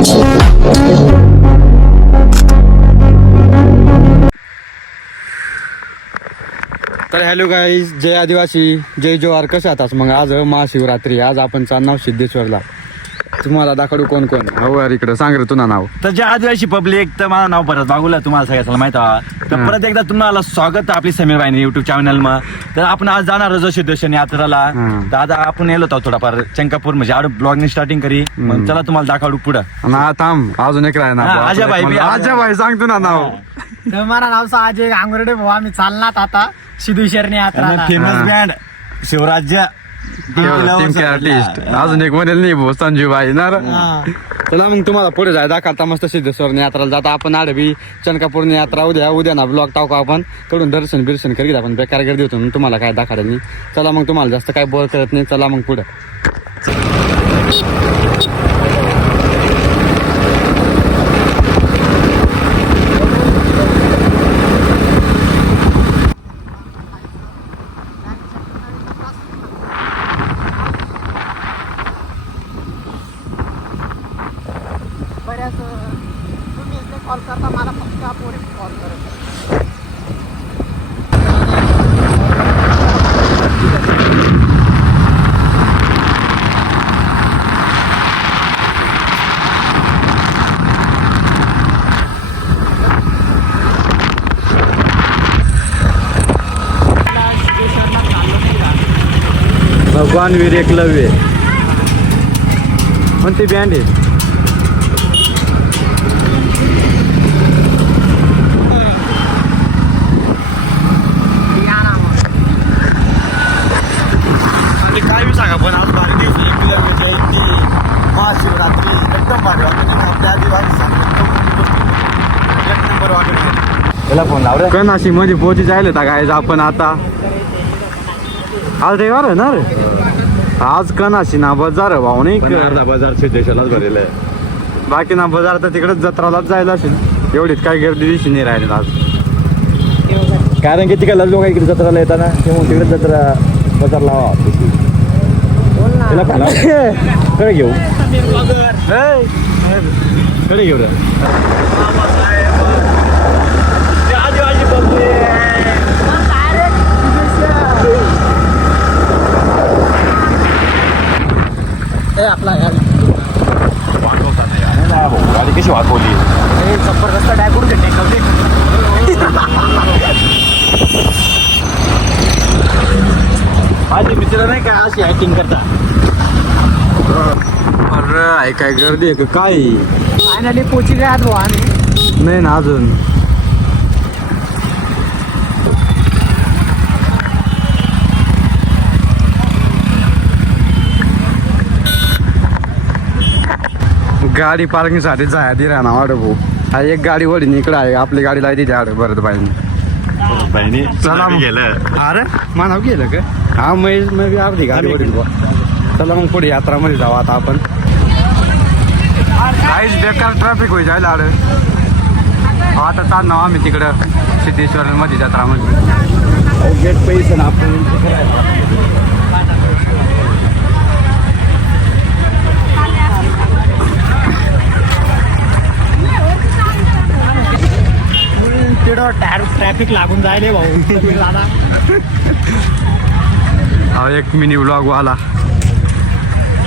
तर hello guys, जय आदिवासी, जय जोहार. कसे आहात? मग आज महाशिवरात्री, आज आपण चालणार सिद्धेश्वरला. तुम्हाला दाखवू कोण कोण हो यार इकडे, सांग रे तुला नाव. तर जे आदिवासी पब्लिक, तर माझं नाव परत बागुला, तुम्हाला सगळ्याला माहित आहे. तर परत एकदा तुम्हाला स्वागत आपली समीर भाईने युट्यूब चॅनल मा. तर आपण आज जाणार जो सिद्धेश्वर यात्रेला. तर आता आपण येलो होतो थोडाफार चंकापूर, म्हणजे आड ब्लॉगनी स्टार्टिंग करी. मग चला तुम्हाला दाखवू पुढं. थांब, अजून एक राह ना. अजय भाई, अजय भाई सांग तुला नाव. तर मला नाव अजय आंगुर्डे भाऊ. आम्ही चालणार आता सिद्धेश्वरनी यात्रा. Famous band Shivrajya team artist. अजून एक म्हणेल नाही भाऊ, संजीव भाई ना. चला मग तुम्हाला पुढे जाय दाखवता मस्त सिद्धेश्वर यात्राला जाता आपण. आडवी चनकापूर यात्रा उद्या ना ब्लॉग टाकू आपण. कडून दर्शन बिर्शन करीत आपण. बेकार गर्दी होतो तुम्हाला काय दाखवत नाही. चला मग तुम्हाला जास्त काय बोर करत नाही. चला मग पुढे. बऱ्याच तुम्ही इथे कॉल करता, मला फक्त पोरी कॉल करत. भगवान वीर एकलव्य कोणती बँड आहे? काय बी सांगा, पण आज भारी दिवस, एकविरा जयंती, महाशिवरात्री, एकदम भारी वाटत. आपल्या आदिवासी एक नंबर वाटत. त्याला फोन लाव रे. कनाशी मध्ये पोहोची जायला होता काय आपण आता. आज रविवार आहे ना रे. आज कनाशी ना बाजार आहे भाऊ, नाही बाजार सिद्धेश्वरलाच भरलेलं आहे. बाकी ना बाजार तर तिकडेच जत्रालाच जायला असेल. एवढीच काही गर्दी दिवशी नाही राहिले आज. कारण की तिकडे लोक इकडे जत्राला येताना, त्यामुळे तिकडे जत्रा बाजार लावा. त्याला फोन लाव. कडे घेऊ, कडे घेऊ रे. आपला गाडी कशी वाचवली. जबरदस्त डायपूर माझे मित्र नाही काय अशी ऍक्टिंग करता. अरे काय गर्दी आहे का काय? फायनली पोची गयात भाऊ आम्ही. नाही ना अजून. गाडी पार्किंग साठी जाय दे राहणार वाढ भाऊ. हा एक गाडी वडीन इकडे आहे, आपली गाडी लायती त्या भरत पाहिजे. चला गेलं. अरे मानव गेलं का? हा मग आपली गाडी वडील बुवा. चला मग पुढे यात्रामध्ये जाऊ आता आपण. काहीच बेकार ट्रॅफिक होई जायला आड. आता चालणार आम्ही तिकडं सिद्धेश्वर मध्ये जत्रामध्ये. गेट पैसे ना आपण ट्रॅफिक लागून जायले भाऊ. एक मिनी ब्लॉग वाला.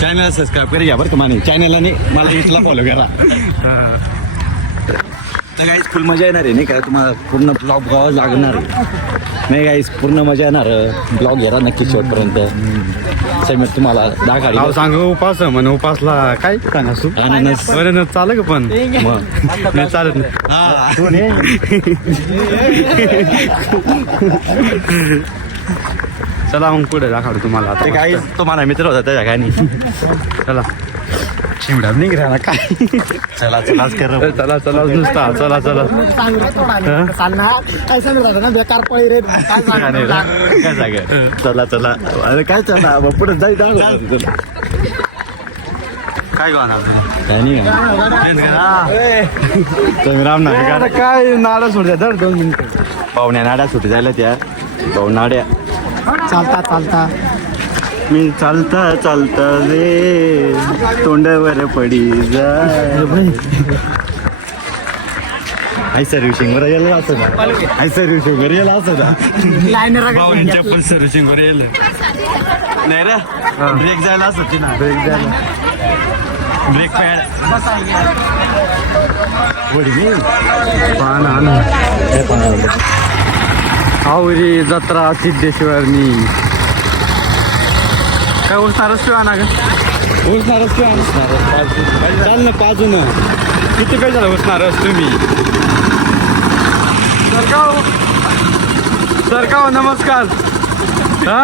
चॅनल सबस्क्राईब करी घ्या बरं का. माने चॅनलला नाही, मला इंस्टाला फॉलो करा. तर गाईस फुल मजा येणार आहे नाही का. तुम्हाला पूर्ण ब्लॉग बघावं लागणार आहे. नाही गाईस पूर्ण मजा येणार. ब्लॉग घ्या नक्की शेवटपर्यंत. समीर तुम्हाला दाखवा. सांग उपास म्हण. उपासला काय सांगू अननस चालू का पण नाही चालत चला मग पुढे दाखवतो तुम्हाला. ते काही तुम्हाला मित्र होता त्याच्या काय नाही. चला शिमडा नाही राहणार काय. चला चलाच कर. चला चला नुसता चला चला. काय सांगत ना बेकार पळी रे. काय सांग. चला चला. अरे काय चला पुढे जाई काय गाणं काय नाही संग्राम ना काय नाडा सोडल्या दर 2 मिनिटं. पाहुण्या नाड्या सुटी जायला त्या. पाहून नाड्या चालता चालता मी चालता चालता रे तोंडावर पडी जा हाय सर्व्हिसिंग वर यायला असं ना हाय सर्व्हिसिंग वर यायला असं ना फुल सर्व्हिसिंग वर यायला नाही रे ब्रेक जायला असत ना ब्रेक जायला ब्रेक पॅड आवरी जत्रा सिद्धेश्वरनी काय उठणारच किंवा ना ग उठणारच किंवा चाल ना पाजू ना किती वेळ झाला उठणारच तुम्ही सरकाव नमस्कार हा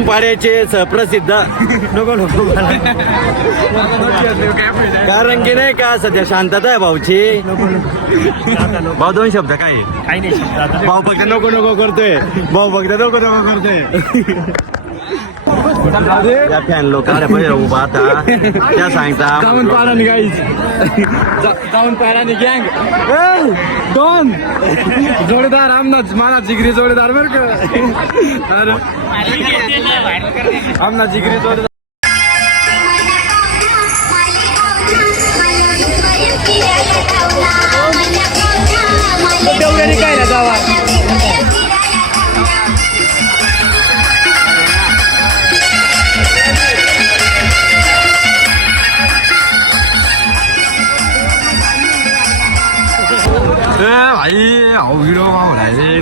जामपाड्याचे प्रसिद्ध नको नको कारण की नाही का सध्या शांतता आहे भाऊची भाऊ दोन शब्द काय भाऊ फक्त नको नको करतोय भाऊ फक्त नको नको करतोय त्या फॅन लोक उभा आता त्या सांगता जाऊन पारानी गाईच जाऊन पारानी गँग दोन जोडीदार आमनाच माना जिगरी जोडीदार बर का अरे आमना जिगरी जोडीदार काय ना जावा भाई व्हिडिओ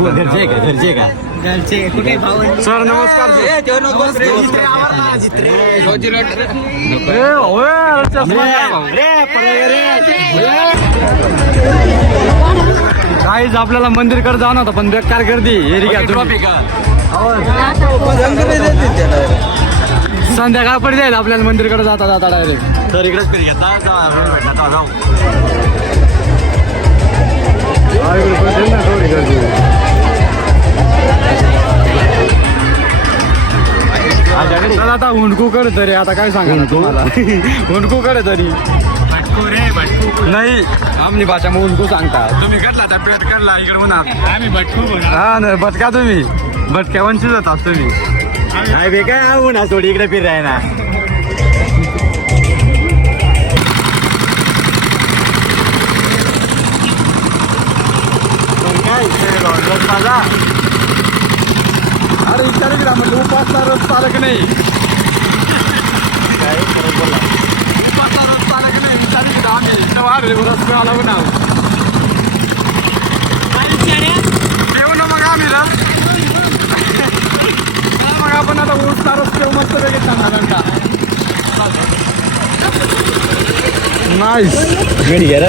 घरचे का घरचे का सर नमस्कार काहीच आपल्याला मंदिरकडे जाणं होतं पण बेकार गर्दी संध्याकाळ पड जाईल आपल्याला मंदिरकडे जाता जाता डायरेक्ट तर इकडेच फिर घेता जाऊ चला आता हुंडकू कडे तरी आता काय सांगा ना तुम्हाला हुंडकू कडे तरी नाही आमनी भाषा मग हुंडकू सांगता तुम्ही कटला त्या पेट करला इकडे म्हणा आम्ही भटकू हा नाही भटका तुम्ही भटक्या वंचित होतात तुम्ही काय बे काय आवू ना थोडी इकडे फिर राय ना अरे विचार करा म्हणजे उपासला रस चालक नाही काय करत बोला उपासला रस चालक नाही विचार करा आम्ही रस मिळाला ना देऊ ना मग आम्ही ना मग आपण आता ऊसचा रस ठेवू मस्त वेगळे सांगा नाईस घरी घ्या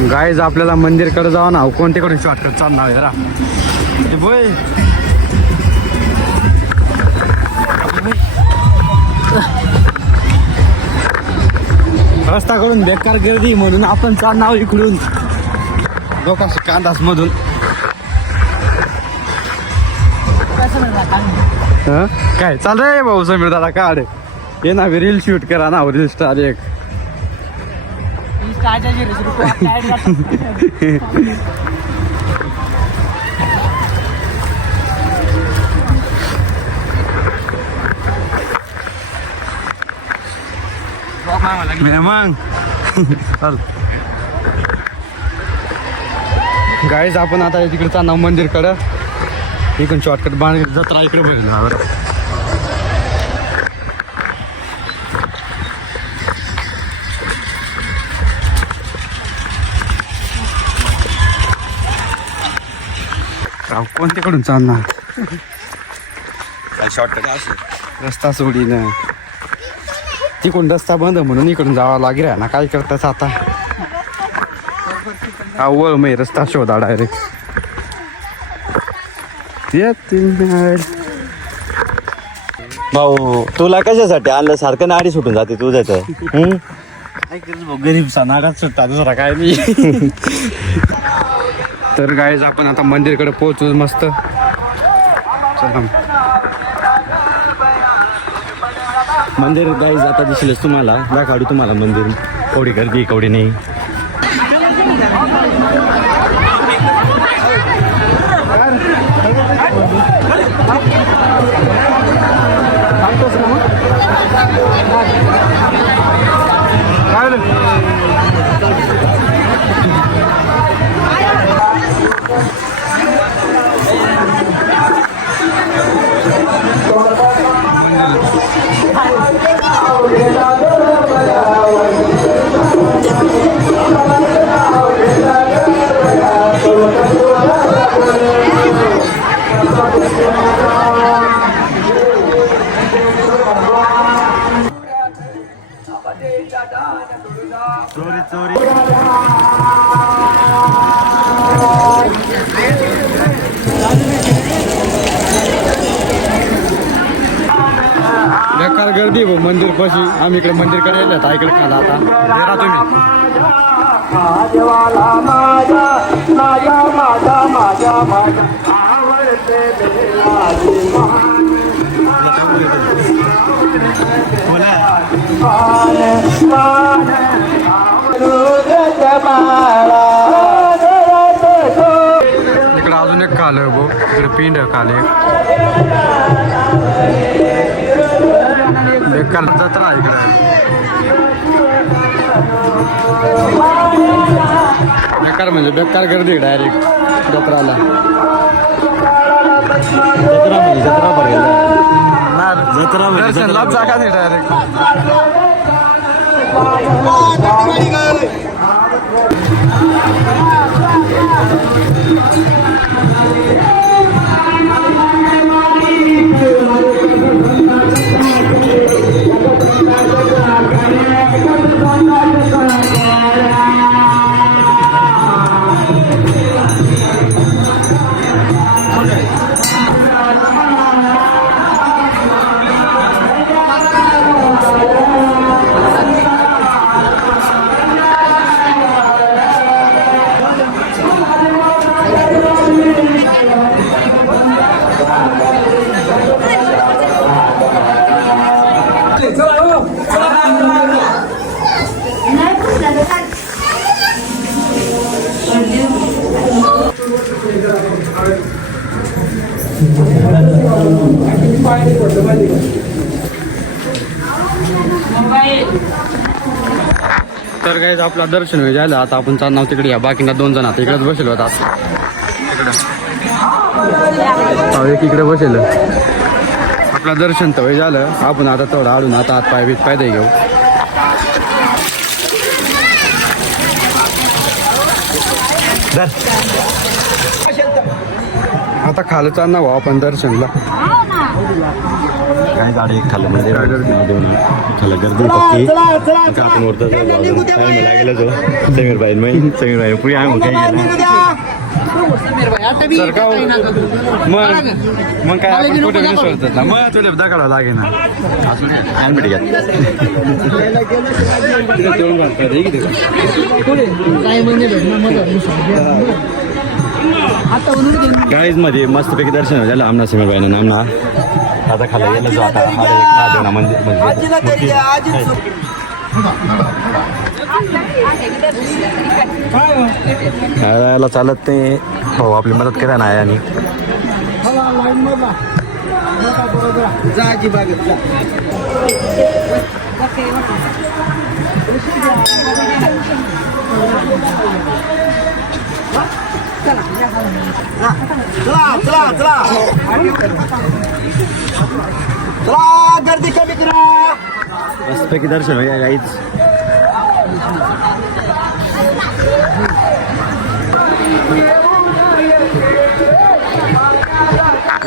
गाईज आपल्याला मंदिरकडे जावं ना कोणत्याकडून शॉर्टकट चालणार आहे जरा बोय रस्ता करून बेकार गर्दी म्हणून आपण चालणार इकडून लोकांशी कांदास मधून काय चाल रे भाऊ समीर दादा काढ ये ना रील शूट करा ना रील स्टार एक मग गाईज आपण आता तिकडे चालणार मंदिरकडं इकडून शॉर्टकट बाण जत्रा इकडे बघणार अहो, कोणत्याकडून चालणार शॉर्टकट असं रस्ता सोडीन तिकडून रस्ता बंद म्हणून इकडून जावं लागेल ना काय करताच आता आवळ मी रस्ता शोधा डायरेक्ट भाऊ तुला कशासाठी आणलं सारखं नाडी सुटून जाते तुझ्याचं गरीब नागात सुटता दुसरा काय नाही तर गाईज आपण आता मंदिरकडे पोहोचू मस्त चला मंदिर गाईज आता दिसलेच तुम्हाला दाखवू तुम्हाला मंदिर कवडी गर्दी कवडी नाही बेकार गर्दी हो मंदिर पाशी आम्ही इकडे मंदिरकडे येतात इकडे खाला आता जरा इकडे अजून एक खाल भाऊ इकडे पिंड खाले बेकार जत्रा इकडे बेकार म्हणजे बेकार गर्दी डायरेक्ट जत्राला जत्रा दर्शनलाच जागा नाही डायरेक्ट तर काय आपला दर्शन होईल झालं आता आपण चालणार तिकडे या बाकीना 2 जण आता इकडेच बसेल होता एक इकडे बसेल आपला दर्शन तर झालं आपण आता थोडं आडून आता हात पाय बीत पायदे घेऊ आता खाली चालणार भाऊ आपण दर्शनला काय गाडी खाल्लं म्हणजे खाल्लं गर्दी पक्की आपण वरतं टाइम लागेल जो समीर भाई पुढे आहे काय सर का मग काय आपण कुठे विसरतात ना मग तुला दगडावं लागेल ना गाईज मध्ये मस्तपैकी दर्शन झालं आमना समीर भाई नामना आता खाल्ला गेलं जो आता महादेवना मंदिर यायला चालत नाही हो आपली मदत करा ना आणि गर्दी कमी करा मस्तपैकी दर्शन होईल काहीच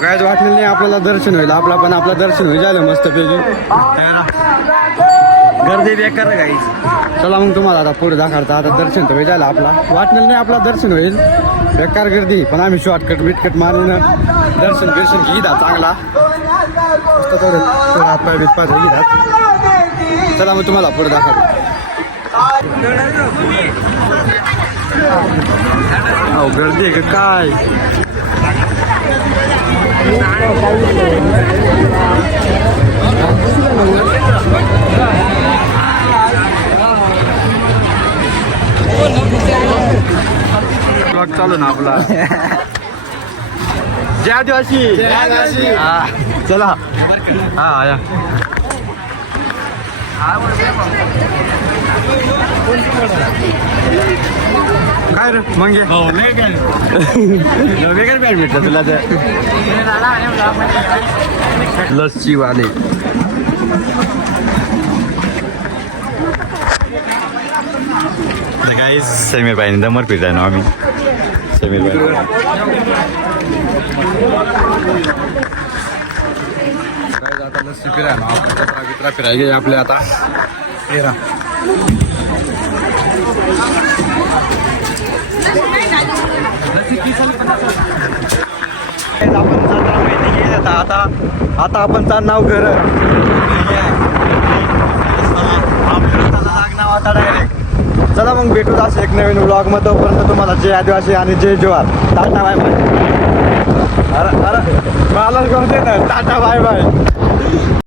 काय वाटलं नाही आपल्याला दर्शन होईल आपला दर्शन होईल झालं मस्त पैकी. गर्दी बेकार गाईच. चला मग तुम्हाला आता पुढे दाखवता आता दर्शन तर झालं आपला वाटलं नाही आपला दर्शन होईल बेकार गर्दी पण आम्ही शॉर्टकट बिटकट मारून दर्शन घेता चांगला मस्त थोडं हातपाय बितपाय घेतात. चला मग तुम्हाला पुढे दाखवतो. अहो गर्दी आहे का काय ब्लॉग चालू ना आपला जय आदिवासी हा चला हा या काय रे मग वेगळं बॅट भेटलं तुला ते लस्सी वाले गाईस समीर भाईने दमर पिताय ना आम्ही समीर भाई काय आता लस्सी फिराय ना जत्रा फिराय गे आपले आता फिरा आता आपण चालणार घर आता डायरेक्ट चला मग भेटू असं एक नवीन ब्लॉग मध्ये तोपर्यंत तुम्हाला जय आदिवासी आणि जय जवार टाटा बाय बाय अरे मला करते ना टाटा बाय बाय